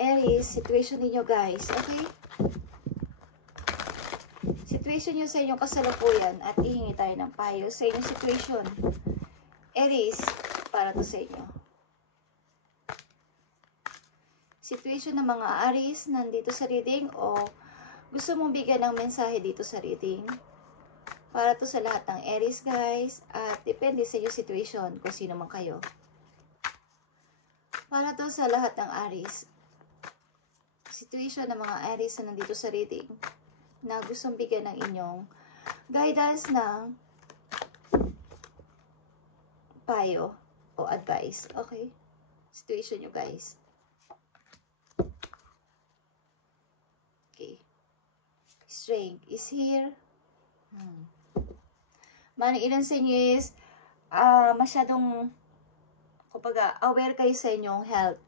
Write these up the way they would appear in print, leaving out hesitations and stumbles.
Aries, situation ninyo guys, okay? Situation nyo sa inyong kasalukuyan at ihingi tayo ng payo sa inyong situation. Aries, para to sa inyo. Situation ng mga Aries nandito sa reading o gusto mong bigyan ng mensahe dito sa reading. Para to sa lahat ng Aries guys at depende sa inyong situation kung sino man kayo. Para to sa lahat ng Aries. Situation ng mga Aries na nandito sa reading na gustong bigyan ng inyong guidance ng payo o advice. Okay? Situation nyo guys. Okay. Strength is here. Manang ilan sa inyo is masyadong kumbaga aware kayo sa inyong health.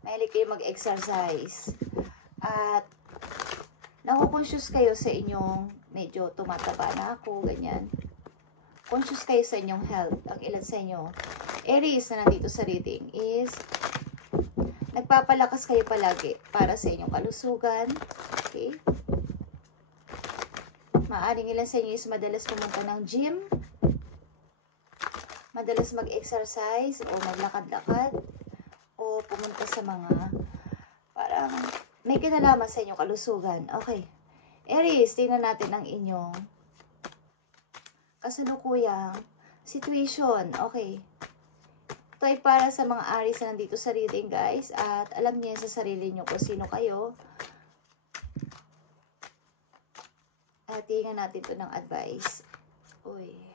Mahilig kayo mag-exercise. At naku-conscious kayo sa inyong medyo tumataba na ako, ganyan. Conscious kayo sa inyong health. Ang ilan sa inyo, Aries na nandito sa reading is nagpapalakas kayo palagi para sa inyong kalusugan. Okay? Maaring ilan sa inyo is madalas pumunta ng gym, madalas mag-exercise o maglakad-lakad, o pumunta sa mga parang may kinalaman sa inyong kalusugan. Okay. Aries, tingnan natin ang inyong kasalukuyang situation. Okay. Ito ay para sa mga Aries na nandito sa reading, guys. At alam niyo sa sarili niyo kung sino kayo. At tingnan natin ito ng advice. Uy.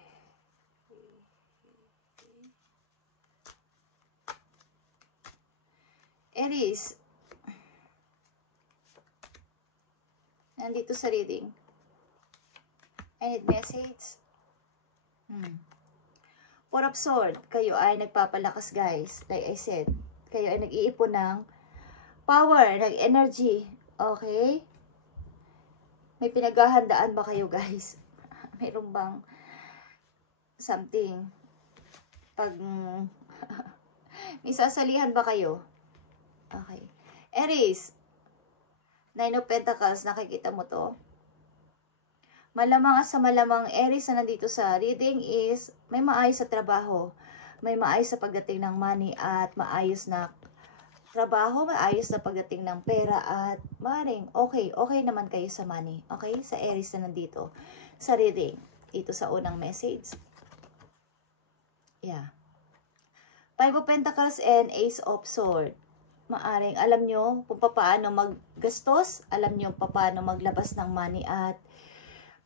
Aries, nandito sa reading. I need message. Four of Swords, kayo ay nagpapalakas guys. Like I said, kayo ay nag-iipon ng power, ng energy. Okay? May pinaghahandaan ba kayo guys? Mayroon bang something? Pag may sasalihan ba kayo? Okay. Aries, Nine of Pentacles, nakikita mo to? Malamang sa malamang Aries na nandito sa reading is may maayos sa trabaho, may maayos sa pagdating ng money at maayos na trabaho, maayos na pagdating ng pera at maring okay naman kayo sa money. Okay? Sa Aries na nandito sa reading. Ito sa unang message. Yeah. Five of Pentacles and Ace of Swords. Maaring alam nyo kung paano maggastos, alam nyo paano maglabas ng money at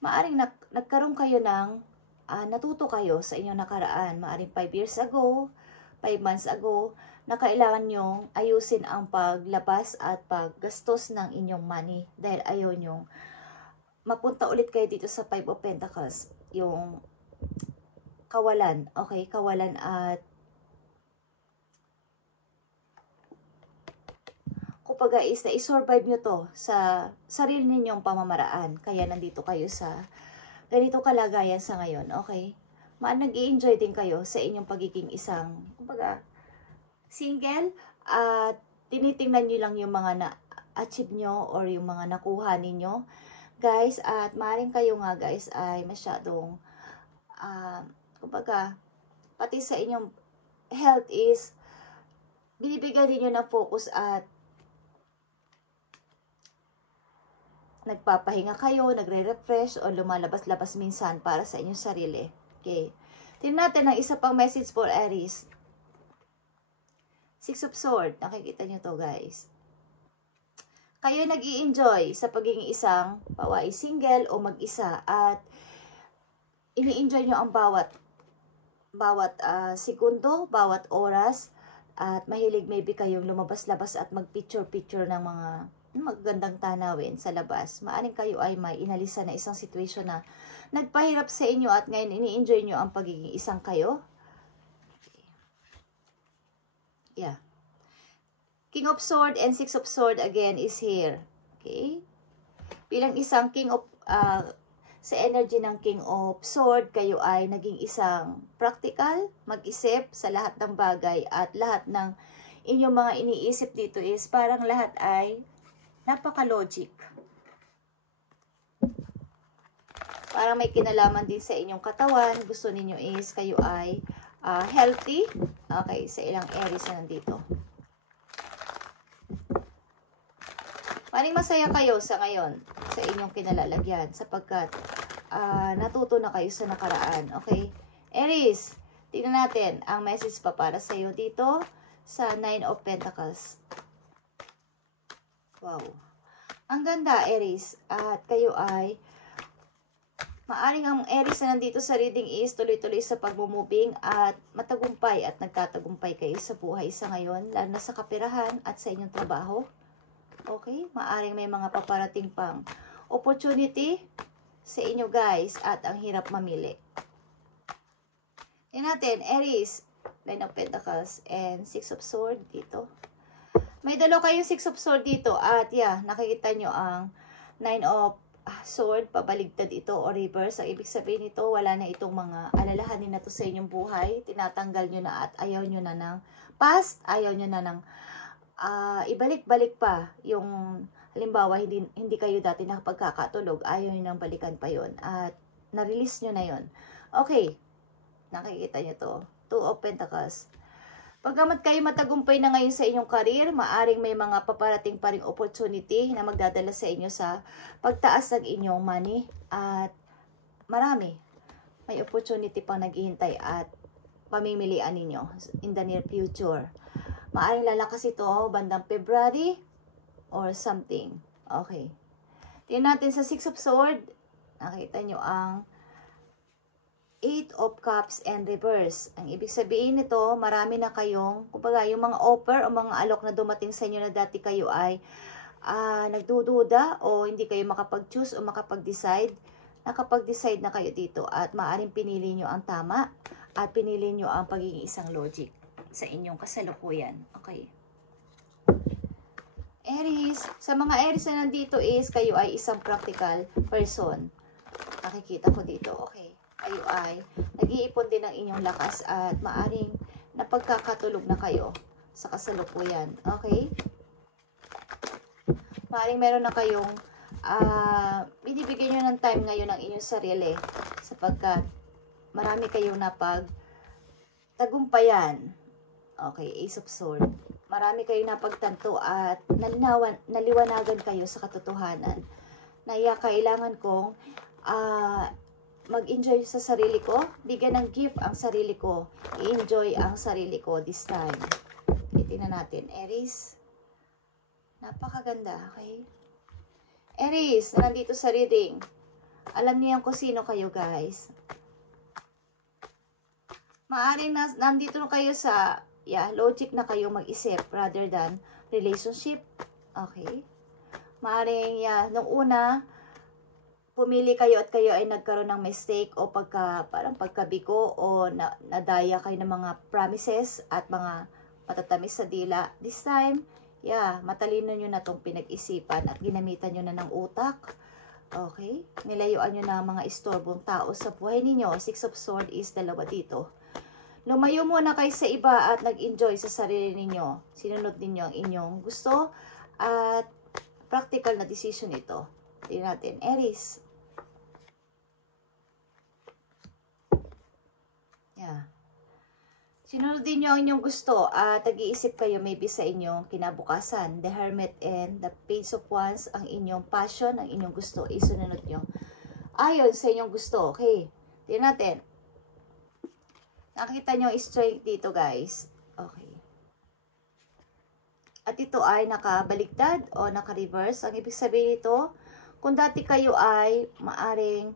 maaring nagkaroon kayo ng natuto kayo sa inyong nakaraan. Maaring 5 years ago, 5 months ago, na kailangan nyo ayusin ang paglabas at paggastos ng inyong money dahil ayaw nyo mapunta ulit kayo dito sa Five of Pentacles. Yung kawalan, okay? Kawalan at kumbaga is na i-survive nyo to sa sarili ninyong pamamaraan. Kaya nandito kayo sa ganito kalagayan sa ngayon, okay? Nag-i-enjoy din kayo sa inyong pagiging isang, kumbaga, single at tinitingnan nyo lang yung mga na-achieve nyo or yung mga nakuha ninyo, guys. At maaaring kayo nga, guys, ay masyadong, kumbaga, pati sa inyong health is binibigyan ninyo ng focus at nagpapahinga kayo, nagre-refresh o lumalabas-labas minsan para sa inyong sarili. Okay. Tingnan natin ang isa pang message for Aries. Six of Swords. Nakikita nyo to guys. Kayo nag-i-enjoy sa pagiging isang pawai single o mag-isa at ini-enjoy nyo ang bawat segundo, bawat oras at mahilig maybe kayong lumabas-labas at mag-picture-picture ng mga magagandang tanawin sa labas. Maaring kayo ay may inalisan na isang situation na nagpahirap sa inyo at ngayon ini-enjoy nyo ang pagiging isang kayo. Yeah. King of Sword and Six of Sword again is here. Okay? Bilang isang King of, sa energy ng King of Sword, kayo ay naging isang practical, mag-isip sa lahat ng bagay at lahat ng inyong mga iniisip dito is parang lahat ay napaka-logic. Parang may kinalaman din sa inyong katawan. Gusto ninyo is kayo ay healthy. Okay, sa ilang Aries na nandito. Maring masaya kayo sa ngayon sa inyong kinalalagyan sapagkat natuto na kayo sa nakaraan. Okay? Aries, tingnan natin ang message pa para sa iyo dito sa 9 of Pentacles. Wow. Ang ganda, Aries. At kayo ay maaring ang Aries na nandito sa reading is tuloy-tuloy sa pagmumubing at matagumpay at nagtatagumpay kayo sa buhay sa ngayon, lalo na sa kapirahan at sa inyong trabaho. Okay? Maaring may mga paparating pang opportunity sa inyo guys at ang hirap mamili. Tingnan natin, Aries, 9 of Pentacles and 6 of Swords dito. May dalaw kayong 6 of Swords dito at nakikita nyo ang 9 of Sword, pabaligtad ito o reverse. Ang ibig sabihin nito, wala na itong mga alalahanin na to sa inyong buhay. Tinatanggal nyo na at ayaw nyo na ng past, ayaw nyo na ng ibalik-balik pa yung halimbawa hindi kayo dati nakapagkakatulog, ayaw nyo nang balikan pa yon at na-release nyo na yon. Okay, nakikita nyo to, 2 of Pentacles. Pagkamat kayo matagumpay na ngayon sa inyong career, maaring may mga paparating pa ring opportunity na magdadala sa inyo sa pagtaas ng inyong money at marami. May opportunity pang naghihintay at pamimilian ninyo in the near future. Maaring lalakas ito bandang February or something. Okay. Tingnan natin sa 6 of Swords. Nakita nyo ang 8 of Cups and reverse. Ang ibig sabihin nito, marami na kayong, kumbaga yung mga offer o mga alok na dumating sa inyo na dati kayo ay nagdududa o hindi kayo makapag-choose o makapag-decide. Nakapag-decide na kayo dito at maaaring pinili nyo ang tama at pinili nyo ang pagiging isang logic sa inyong kasalukuyan. Okay. Aries, sa mga Aries na nandito is kayo ay isang practical person. Nakikita ko dito, okay. Kayo ay nag-iipon din ng inyong lakas at maaring napagkakatulog na kayo sa kasalukuyan. Okay? Maaring meron na kayong binibigyan nyo ng time ngayon ng inyong sarili sapagkat marami kayong napagtagumpayan. Okay, Ace of Swords. Marami kayong napagtanto at naliwanagan kayo sa katotohanan na kailangan kong mag-enjoy sa sarili ko, bigyan ng gift ang sarili ko, i-enjoy ang sarili ko this time. Tingnan natin, Aries. Napakaganda, okay? Aries, nandito sa reading. Alam niyo kung sino kayo, guys. Maaring nandito na kayo sa, logic na kayo mag-isip rather than relationship. Okay? Maaring, nung una, pumili kayo at kayo ay nagkaroon ng mistake o parang pagkabigo o nadaya kayo ng mga promises at mga matatamis sa dila. This time, matalino nyo na itong pinag-isipan at ginamitan nyo na ng utak. Okay? Nilayuan nyo na mga istorbong tao sa buhay ninyo. 6 of Swords is dalawa dito. Lumayo muna kayo sa iba at nag-enjoy sa sarili ninyo. Sinunod ninyo ang inyong gusto at practical na decision ito. Tingnan natin, Aries. Sinunod din nyo ang inyong gusto at nag-iisip kayo maybe sa inyong kinabukasan. The Hermit and the Page of Wands, ang inyong passion, ang inyong gusto, isunod nyo. Ayon sa inyong gusto. Okay, tingnan natin. Nakita nyo straight dito, guys. Okay. At ito ay nakabaligtad o naka-reverse. Ang ibig sabihin nito, kung dati kayo ay maaring,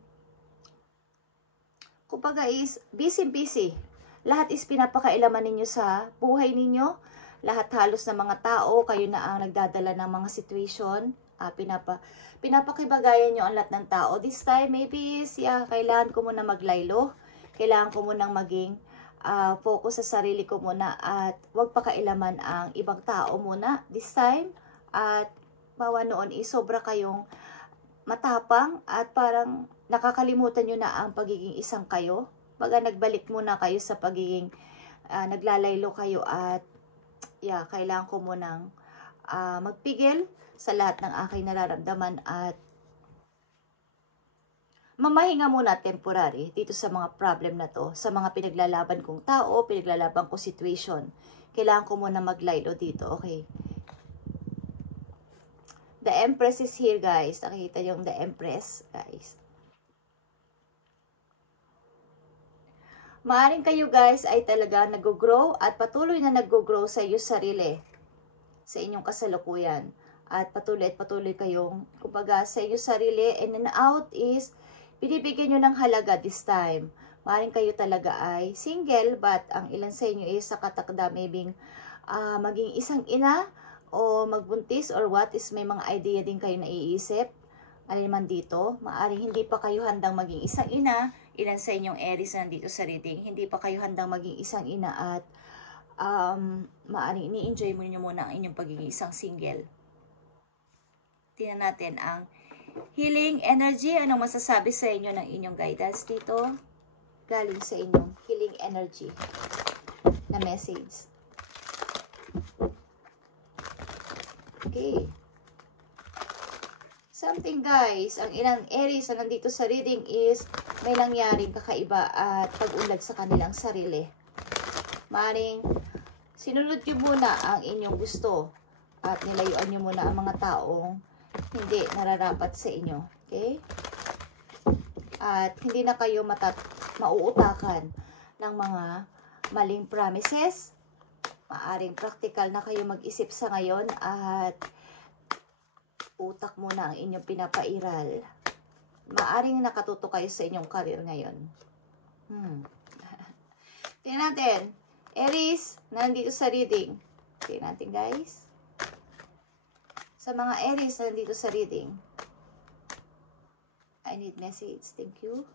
kumbaga is busy-busy. Lahat is pinapakailaman ninyo sa buhay ninyo. Lahat halos ng mga tao, kayo na ang nagdadala ng mga situation. Pinapakibagayan nyo ang lahat ng tao. This time, maybe kailangan ko muna maglaylo. Kailangan ko munang maging focus sa sarili ko muna at huwag pakailaman ang ibang tao muna. This time, at bawa noon, sobra kayong matapang at parang nakakalimutan nyo na ang pagiging isang kayo. Baga nagbalik muna kayo sa pagiging naglalaylo kayo at kailangan ko munang magpigil sa lahat ng aking nararamdaman at mamahinga muna temporary dito sa mga problem na to, sa mga pinaglalaban kong tao, pinaglalaban kong situation. Kailangan ko muna maglaylo dito, okay? The Empress is here, guys. Nakikita yung The Empress, guys. Maaring kayo, guys, ay talaga nag-grow at patuloy na nag-grow sa iyo sarili, sa inyong kasalukuyan. At patuloy kayong, kumbaga, sa iyo sarili, and then out is, binibigyan nyo ng halaga this time. Maaring kayo talaga ay single, but ang ilan sa inyo is sa katakda, maybe maging isang ina, o magbuntis, or what is may mga idea din kayo na iisip. Alin man dito, maaring hindi pa kayo handang maging isang ina, ilan sa inyong Aries na nandito sa reading, hindi pa kayo handang maging isang ina at maaring ini-enjoy mo muna ang inyong pagiging isang single. Tingnan natin ang healing energy. Anong masasabi sa inyo ng inyong guidance dito? Galing sa inyong healing energy na message. Okay. Something, guys, ang ilang Aries na nandito sa reading is may nangyaring kakaiba at pag-unlad sa kanilang sarili. Maring sinunod nyo muna ang inyong gusto at nilayuan nyo muna ang mga taong hindi nararapat sa inyo. Okay? At hindi na kayo mauutakan ng mga maling promises. Maaring practical na kayo mag-isip sa ngayon at utak muna ang inyong pinapairal. Maaring nakatuto kayo sa inyong career ngayon. Tingnan natin. Aries, nandito sa reading. Tingnan natin, guys. Sa mga Aries na nandito sa reading. I need message. Thank you.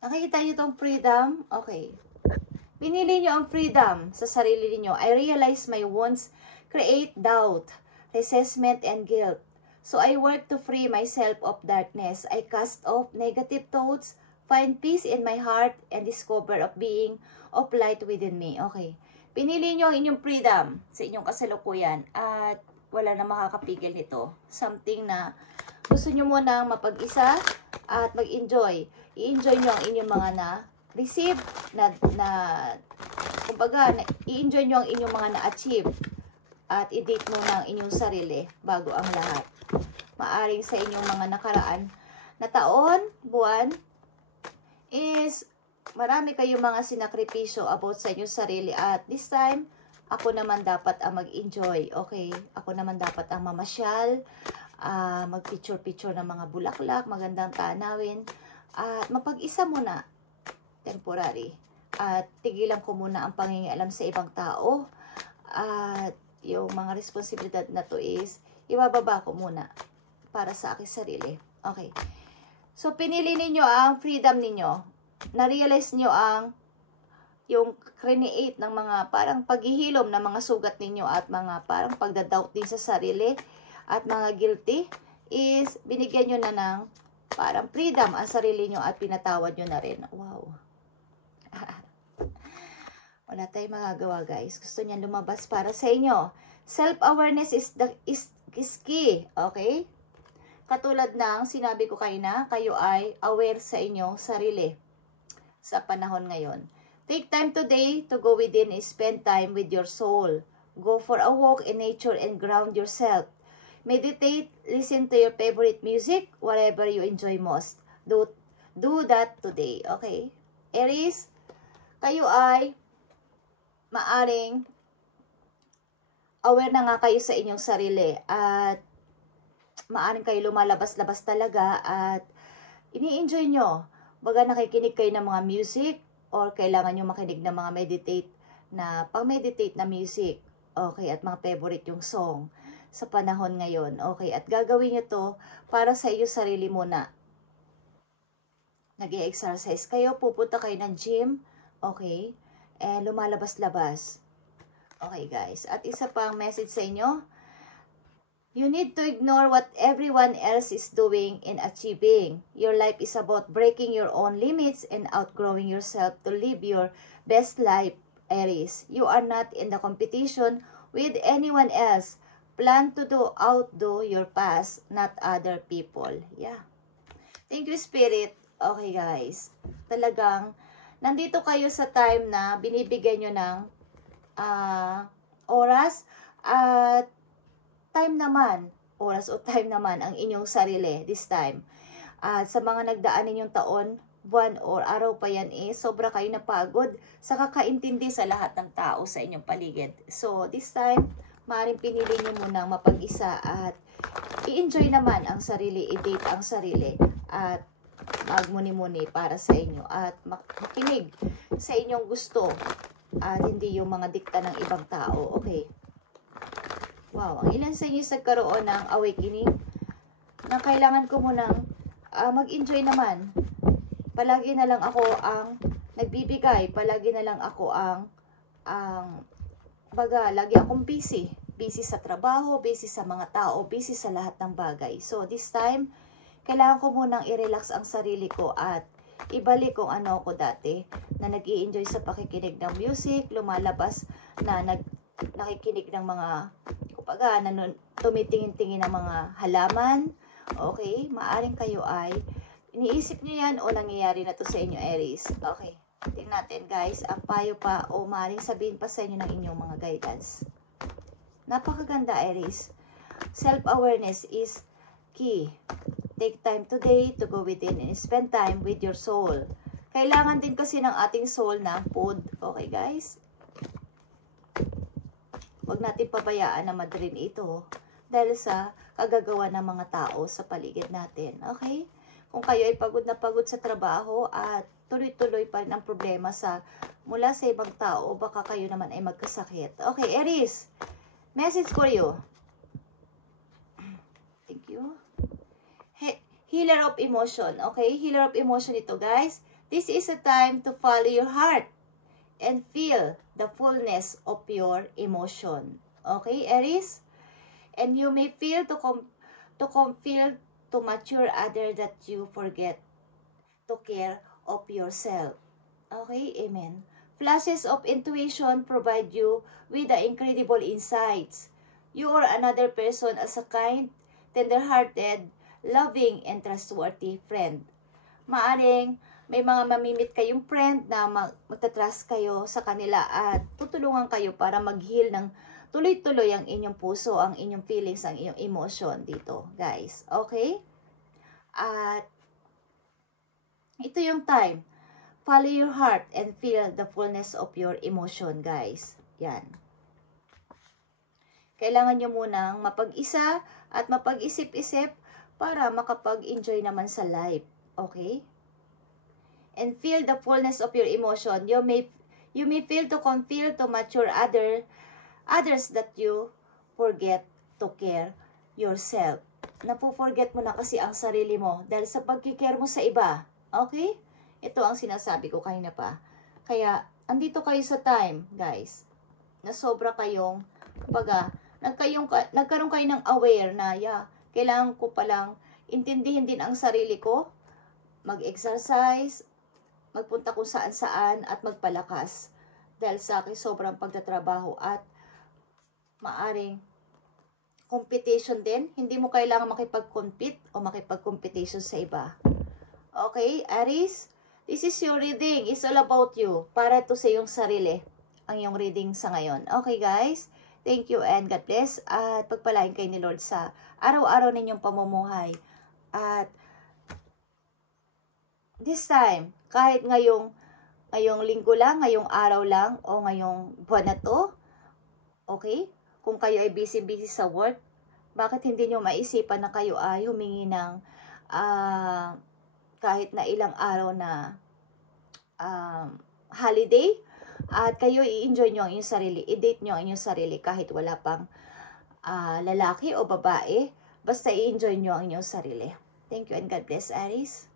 Nakikita niyo itong freedom? Okay. Pinili niyo ang freedom sa sarili niyo. I realize my wounds create doubt, resentment, and guilt. So I work to free myself of darkness. I cast off negative thoughts, find peace in my heart, and discover of being of light within me. Okay. Pinili nyo ang inyong freedom sa inyong kasalukuyan at wala na makakapigil nito. Something na gusto nyo munang mapag-isa at mag-enjoy. I-enjoy nyo ang inyong mga na-receive, kumbaga, i-enjoy nyo ang inyong mga na-achieve at i-date muna ang inyong sarili bago ang lahat. Maaring sa inyong mga nakaraan na taon, buwan, is marami kayong mga sinakripisyo about sa inyong sarili at this time, ako naman dapat ang mag-enjoy, okay? Ako naman dapat ang mamasyal, mag-picture-picture ng mga bulaklak, magandang tanawin, at mapag-isa muna, temporary. At tigilan ko muna ang pangingialam sa ibang tao, at yung mga responsibilidad na to is, ibababa ko muna para sa aking sarili. Okay. So, pinili ninyo ang freedom ninyo. Na-realize nyo yung create ng mga parang paghihilom ng mga sugat ninyo at mga parang pagdadoubt din sa sarili at mga guilty is binigyan nyo na ng parang freedom ang sarili nyo at pinatawad nyo na rin. Wow. Wala tayong magagawa, guys. Gusto niyan lumabas para sa inyo. Self-awareness is key. Okay? Katulad ng sinabi ko kayo na, kayo ay aware sa inyong sarili sa panahon ngayon. Take time today to go within and spend time with your soul. Go for a walk in nature and ground yourself. Meditate, listen to your favorite music, whatever you enjoy most. Do that today, okay? Aries, kayo ay maaring aware na nga kayo sa inyong sarili at maaring kayo lumalabas-labas talaga at ini-enjoy nyo. Baga nakikinig kayo ng mga music or kailangan nyo makinig ng mga pang-meditate na music. Okay, at mga favorite yung song sa panahon ngayon. Okay, at gagawin nyo to para sa iyo sarili muna. Nag-i-exercise kayo, pupunta kayo ng gym. Okay, and lumalabas-labas. Okay, guys. At isa pang message sa inyo. You need to ignore what everyone else is doing and achieving. Your life is about breaking your own limits and outgrowing yourself to live your best life Aries. You are not in the competition with anyone else. Plan to outdo your past, not other people. Yeah. Thank you, Spirit. Okay, guys. Talagang, nandito kayo sa time na binibigyan nyo ng oras at oras o time naman ang inyong sarili this time. At sa mga nagdaan ninyong taon, buwan or araw pa yan sobra kayo napagod sa kakaintindi sa lahat ng tao sa inyong paligid. So, this time, maaaring pinili nyo munang mapag-isa at i-enjoy naman ang sarili, i-date ang sarili at magmuni-muni para sa inyo at makinig sa inyong gusto at hindi yung mga dikta ng ibang tao. Okay. Wow, ang ilan sa inyo nagkaroon ng awakening na kailangan ko munang mag-enjoy naman. Palagi na lang ako ang nagbibigay, palagi na lang ako lagi akong busy. Busy sa trabaho, busy sa mga tao, busy sa lahat ng bagay. So, this time, kailangan ko munang i-relax ang sarili ko at ibalik kung ano ako dati, na nag-i-enjoy sa pakikinig ng music, lumalabas na nakikinig ng mga, tumitingin-tingin ng mga halaman. Okay, maaring kayo ay iniisip nyo yan o nangyayari na to sa inyo, Aries. Okay, tingnan natin guys, ang payo pa o maaring sabihin pa sa inyo ng inyong mga guidance. Napakaganda, Aries. Self-awareness is key. Take time today to go within and spend time with your soul. Kailangan din kasi ng ating soul ng food. Okay, guys? Huwag natin pabayaan na madrin ito dahil sa kagagawa ng mga tao sa paligid natin. Okay? Kung kayo ay pagod na pagod sa trabaho at tuloy-tuloy pa rin ang problema mula sa ibang tao, baka kayo naman ay magkasakit. Okay, Aries, message for you. Thank you. Healer of emotion. Okay, healer of emotion ito, guys. This is a time to follow your heart and feel the fullness of your emotion. Okay, Aries? And you may feel to mature other that you forget to care of yourself. Okay, amen. Flashes of intuition provide you with the incredible insights. You or another person as a kind, tender-hearted, loving, and trustworthy friend. Maaring may mga mamimit kayong friend na magtatrust kayo sa kanila at tutulungan kayo para mag-heal ng tuloy-tuloy ang inyong puso, ang inyong feelings, ang inyong emotion dito, guys. Okay? At ito yung time. Follow your heart and feel the fullness of your emotion, guys. Yan. Kailangan nyo munang mapag-isa at mapag-isip-isip para makapag-enjoy naman sa life. Okay? And feel the fullness of your emotion. You may feel to mature others that you forget to care yourself. Napo-forget mo na kasi ang sarili mo dahil sa pagkikare mo sa iba. Okay? Ito ang sinasabi ko kanina pa. Kaya, andito kayo sa time, guys, na sobra kayong, nagkaroon kayo ng aware na, kailangan ko palang intindihin din ang sarili ko, mag-exercise, magpunta kung saan-saan at magpalakas. Dahil sa akin sobrang pagtatrabaho at maaring competition din. Hindi mo kailangan makipag-compete o makipag-competition sa iba. Okay, Aries? This is your reading. It's all about you. Para ito sa iyong sarili. Ang iyong reading sa ngayon. Okay, guys? Thank you and God bless. At pagpalain kayo ni Lord sa araw-araw ninyong pamumuhay. At this time, kahit ngayong linggo lang, ngayong araw lang, o ngayong buwan na to, okay? Kung kayo ay busy-busy sa work, bakit hindi nyo maisipan na kayo ay humingi ng kahit na ilang araw na holiday, at kayo i-enjoy nyo ang inyong sarili, i-date nyo ang inyong sarili kahit wala pang lalaki o babae, basta i-enjoy nyo ang inyong sarili. Thank you and God bless, Aries.